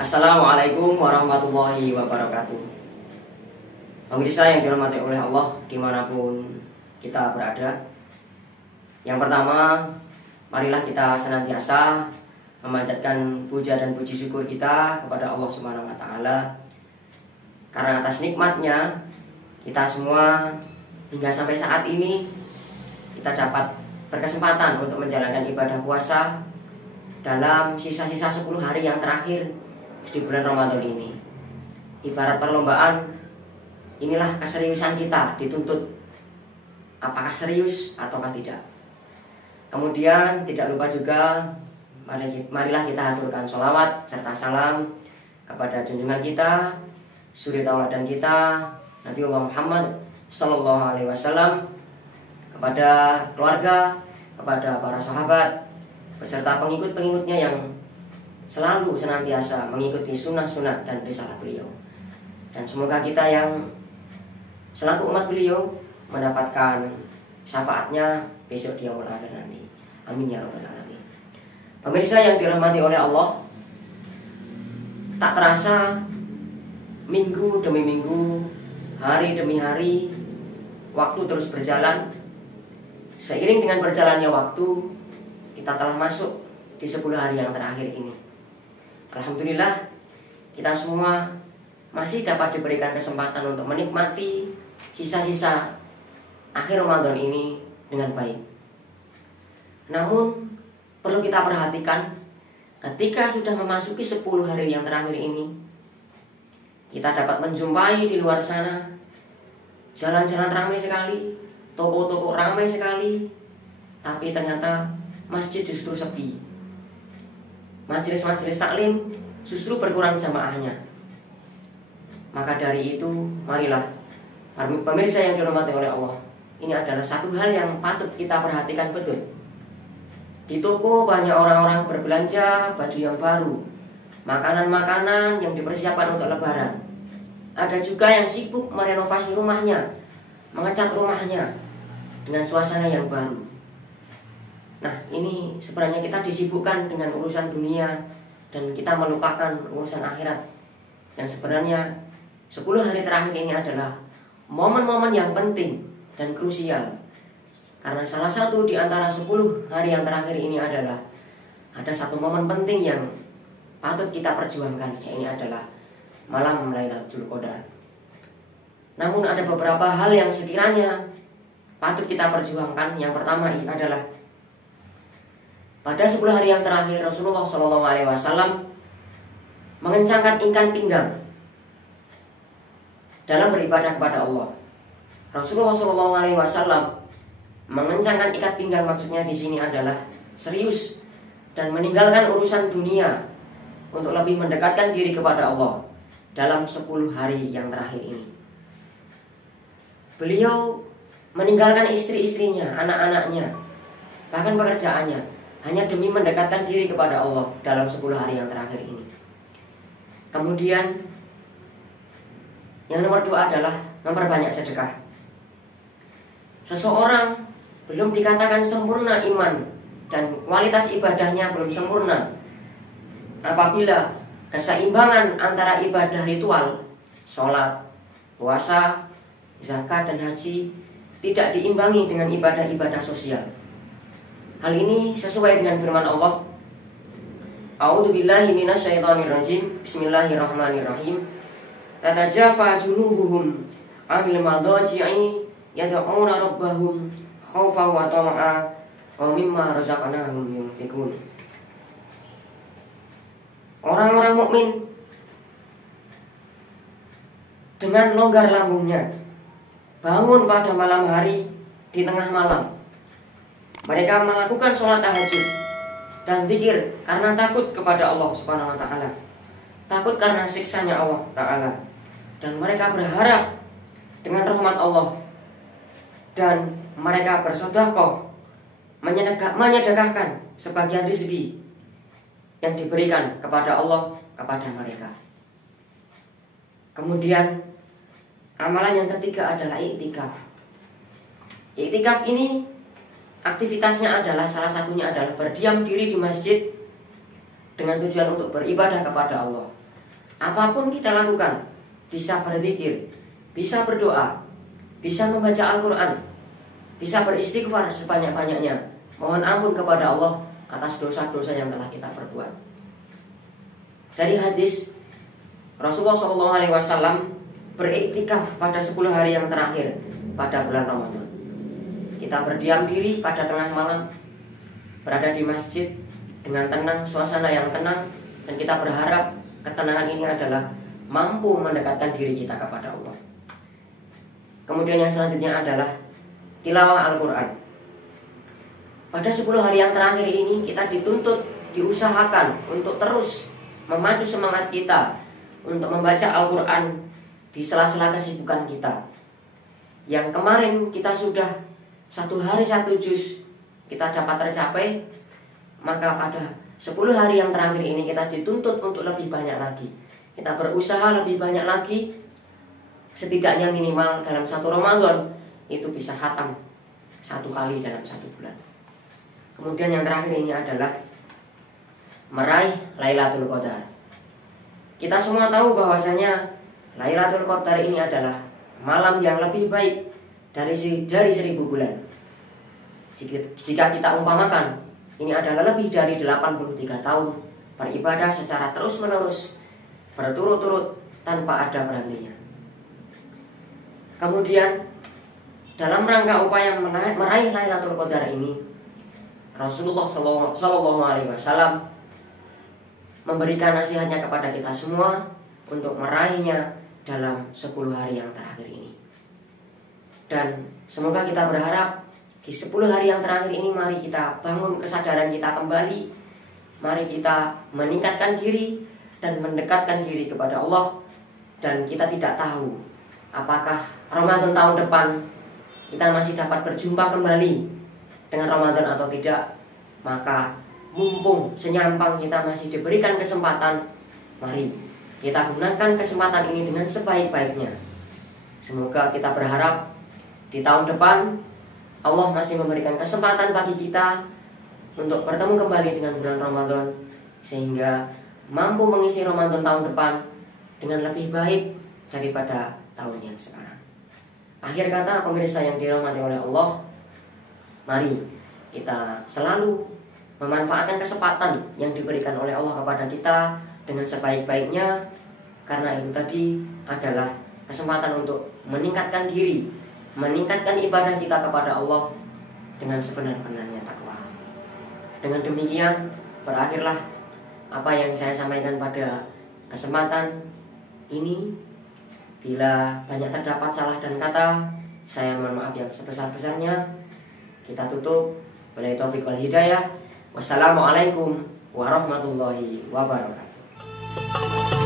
Assalamualaikum warahmatullahi wabarakatuh. Pemirsa yang dirahmati oleh Allah dimanapun kita berada. Yang pertama, marilah kita senantiasa memanjatkan puja dan puji syukur kita kepada Allah Subhanahu wa Ta'ala, karena atas nikmatnya kita semua hingga sampai saat ini kita dapat berkesempatan untuk menjalankan ibadah puasa dalam sisa-sisa 10 hari yang terakhir di bulan Ramadan ini. Ibarat perlombaan, inilah keseriusan kita dituntut apakah serius ataukah tidak. Kemudian tidak lupa juga, marilah kita aturkan sholawat serta salam kepada junjungan kita, suri tauladan kita, Nabiullah Muhammad Sallallahu Alaihi Wasallam, kepada keluarga, kepada para sahabat, beserta pengikut-pengikutnya yang selalu senantiasa mengikuti sunnah-sunnah dan risalah beliau. Dan semoga kita yang selaku umat beliau mendapatkan syafaatnya besok di yaumul akhir nanti. Amin ya rabbal alamin. Pemirsa yang dirahmati oleh Allah, tak terasa minggu demi minggu, hari demi hari, waktu terus berjalan. Seiring dengan berjalannya waktu, kita telah masuk di 10 hari yang terakhir ini. Alhamdulillah, kita semua masih dapat diberikan kesempatan untuk menikmati sisa-sisa akhir Ramadan ini dengan baik. Namun, perlu kita perhatikan, ketika sudah memasuki 10 hari yang terakhir ini, kita dapat menjumpai di luar sana jalan-jalan ramai sekali, toko-toko ramai sekali, tapi ternyata masjid justru sepi. Majelis-majelis taklim justru berkurang jamaahnya. Maka dari itu, marilah pemirsa yang dirahmati oleh Allah, ini adalah satu hal yang patut kita perhatikan betul. Di toko banyak orang-orang berbelanja baju yang baru, makanan-makanan yang dipersiapkan untuk lebaran. Ada juga yang sibuk merenovasi rumahnya, mengecat rumahnya dengan suasana yang baru. Nah, ini sebenarnya kita disibukkan dengan urusan dunia dan kita melupakan urusan akhirat. Yang sebenarnya 10 hari terakhir ini adalah momen-momen yang penting dan krusial. Karena salah satu di antara 10 hari yang terakhir ini adalah ada satu momen penting yang patut kita perjuangkan, yaitu adalah malam Lailatul Qadar. Namun ada beberapa hal yang sekiranya patut kita perjuangkan. Yang pertama adalah pada 10 hari yang terakhir Rasulullah SAW mengencangkan ikat pinggang dalam beribadah kepada Allah. Rasulullah SAW mengencangkan ikat pinggang, maksudnya di sini adalah serius dan meninggalkan urusan dunia untuk lebih mendekatkan diri kepada Allah dalam 10 hari yang terakhir ini. Beliau meninggalkan istri-istrinya, anak-anaknya, bahkan pekerjaannya, hanya demi mendekatkan diri kepada Allah dalam 10 hari yang terakhir ini. Kemudian yang nomor 2 adalah memperbanyak sedekah. Seseorang belum dikatakan sempurna iman dan kualitas ibadahnya belum sempurna apabila keseimbangan antara ibadah ritual, sholat, puasa, zakat, dan haji tidak diimbangi dengan ibadah-ibadah sosial. Hal ini sesuai dengan firman Allah. A'udzubillahi minasyaitonirrajim. Bismillahirrahmanirrahim. Tatajafa junubuhum 'anil madaji'i yad'una rabbahum khaufan wa tama'a wa mimma razaqnahum yunfiqun. Orang-orang mukmin dengan longgar lambungnya bangun pada malam hari di tengah malam. Mereka melakukan sholat tahajud dan zikir karena takut kepada Allah Subhanahu wa Ta'ala, takut karena siksanya Allah Ta'ala, dan mereka berharap dengan rahmat Allah, dan mereka bersedekah menyedekahkan sebagian rezeki yang diberikan kepada Allah kepada mereka. Kemudian amalan yang ketiga adalah iktikaf. Iktikaf ini aktivitasnya adalah, salah satunya adalah berdiam diri di masjid dengan tujuan untuk beribadah kepada Allah. apapun kita lakukan, bisa berzikir, bisa berdoa, bisa membaca Al-Quran, bisa beristighfar sebanyak-banyaknya, mohon ampun kepada Allah atas dosa-dosa yang telah kita perbuat. Dari hadis, Rasulullah SAW beriktikaf pada 10 hari yang terakhir pada bulan Ramadan. Kita berdiam diri pada tengah malam, berada di masjid dengan tenang, suasana yang tenang, dan kita berharap ketenangan ini adalah mampu mendekatkan diri kita kepada Allah. Kemudian yang selanjutnya adalah tilawah Al-Quran. Pada 10 hari yang terakhir ini kita dituntut, diusahakan untuk terus memacu semangat kita untuk membaca Al-Quran di sela-sela kesibukan kita. Yang kemarin kita sudah 1 hari 1 juz kita dapat tercapai, maka pada 10 hari yang terakhir ini kita dituntut untuk lebih banyak lagi. Kita berusaha lebih banyak lagi, setidaknya minimal dalam 1 Ramadan itu bisa khatam 1 kali dalam 1 bulan. Kemudian yang terakhir ini adalah meraih Lailatul Qadar. Kita semua tahu bahwasanya Lailatul Qadar ini adalah malam yang lebih baik dari 1000 bulan. Jika kita umpamakan ini adalah lebih dari 83 tahun beribadah secara terus-menerus, berturut-turut tanpa ada berhentinya. Kemudian dalam rangka upaya meraih Lailatul Qadar ini, Rasulullah SAW memberikan nasihatnya kepada kita semua untuk meraihnya dalam 10 hari yang terakhir ini. Dan semoga kita berharap di 10 hari yang terakhir ini mari kita bangun kesadaran kita kembali. Mari kita meningkatkan diri dan mendekatkan diri kepada Allah. Dan kita tidak tahu apakah Ramadan tahun depan kita masih dapat berjumpa kembali dengan Ramadan atau tidak. Maka mumpung senyampang kita masih diberikan kesempatan, mari kita gunakan kesempatan ini dengan sebaik-baiknya. Semoga kita berharap di tahun depan Allah masih memberikan kesempatan bagi kita untuk bertemu kembali dengan bulan Ramadan, sehingga mampu mengisi Ramadan tahun depan dengan lebih baik daripada tahun yang sekarang. Akhir kata pemirsa yang dirahmati oleh Allah, mari kita selalu memanfaatkan kesempatan yang diberikan oleh Allah kepada kita dengan sebaik-baiknya, karena itu tadi adalah kesempatan untuk meningkatkan diri, meningkatkan ibadah kita kepada Allah dengan sebenar-benarnya takwa. Dengan demikian berakhirlah apa yang saya sampaikan pada kesempatan ini. Bila banyak terdapat salah dan kata, saya mohon maaf yang sebesar-besarnya. Kita tutup. Wabillahi taufiq wal hidayah. Wassalamualaikum warahmatullahi wabarakatuh.